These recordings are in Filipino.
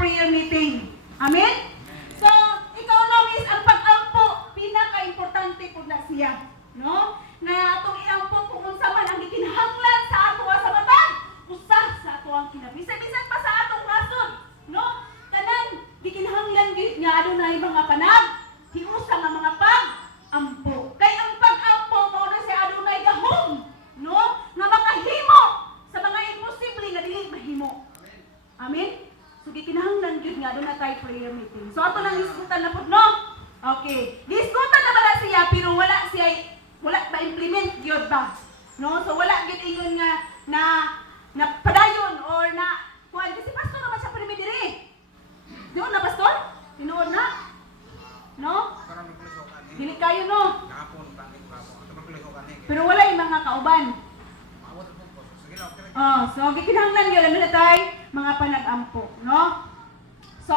prayer meeting. Amen? So, ikaw na miss, ang pag-ampo, pinaka-importante po na siya. No? Na itong iampo kung unsa man ang gikinahanglan sa ato sa matag, usah sa ato ang kinabisan-bisan pa sa atong rason. No? Tanan, gikinahanglan gyud nga adunay mga panag, hiusa nga mga pag-ampo. Kay ang pag-ampo mao na si adunay gahom, no? Nga makahimo sa mga imposible nga dili mahimo. Amen? So gikinahanglan gyud nga aduna tay prayer meeting. So ato nang isgutan na pud, no? Okay. Diskutan na bala siya pero wala ba implement gyud ba? No? So wala gyud ingon nga na padayon or na kuan kasi pastor naman siya primi diri. Doon na pastor? Tinuod na? No? Dili kayo, no? Pero wala yung mga kauban. Oh, so gikinahanglan gyud na tay mga panag-ampo, no? So,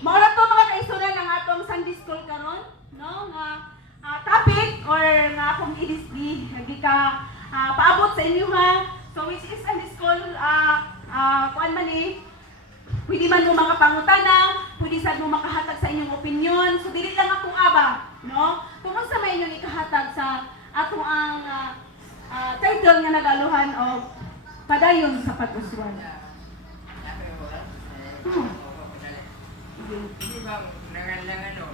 mao na to mga kaisunan ng atong Sunday school karon, no? Nga topic or nga akong gika paabot sa inyo ha. So which is Sunday school kuan man pwede man mo makapangutana, pwede sad mo makahatag sa inyong opinion. So dili lang akong aba, no? Kung sa may inyong ikahatag sa atong ang title nga nagaluhan o padayon sa pag-uswan. Hindi ba nangalangan o?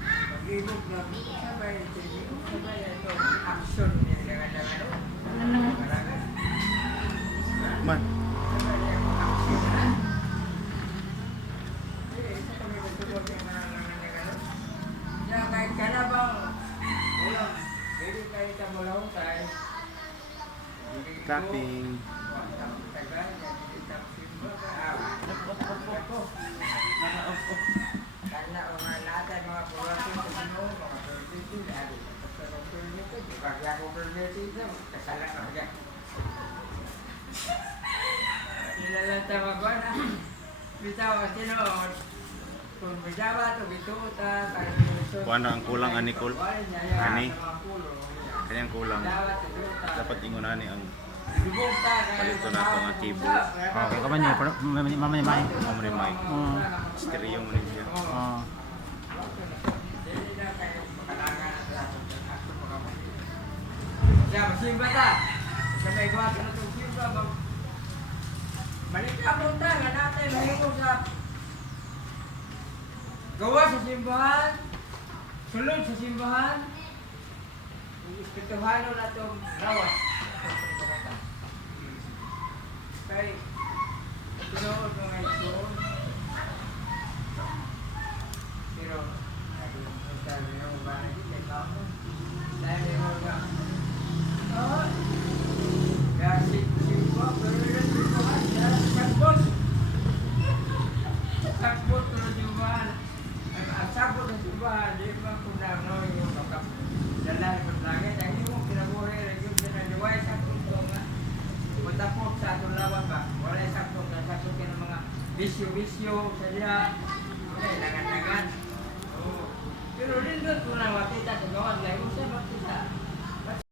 Pag-ibig na sabay ito, action niya nangalangan o? Man. Kahit ka na bang pwede kayo ka mulaw tayo. Clapping. Karena mga natin, mga pulasin sa sino, mga permitin, sa permitin, bagya ko permitin, kasalan ka bagya. Nilalanta magwana. Bitaw, sino, kung bidawa ito, bituta, Kuan ang kulang ani kul. Ani. Kanyang kulang. Dapat ingon ani ang palito na ako nga cable. Okay, kaman niya, mamaya mai. Mamre mic. Stereo mo niya. Ya, masimba ta. Sabay ko ato na itong simba. Balik ka punta, nga natin, mahimo sa gawa sa simbahan, sulod sa simbahan, ispituhano na itong rawas. Kaya, tinood mga ito, pero, sabi mo ba, hindi ka ako, sabi mo ba, kaya simba, pero yun simbahan, kaya sakbot, sakbot na simbahan, ang sakbot na simbahan, di ba kung na yung dalan ko langit, ang yung kinabuhi, yung pinaniway, sakbot ko nga, matapot sa atong lawan ba, wala sakbot na sakbot ka ng mga bisyo-bisyo sa diya, wala ilangan-langan. Pero rin doon kung na makita sa gawad, layo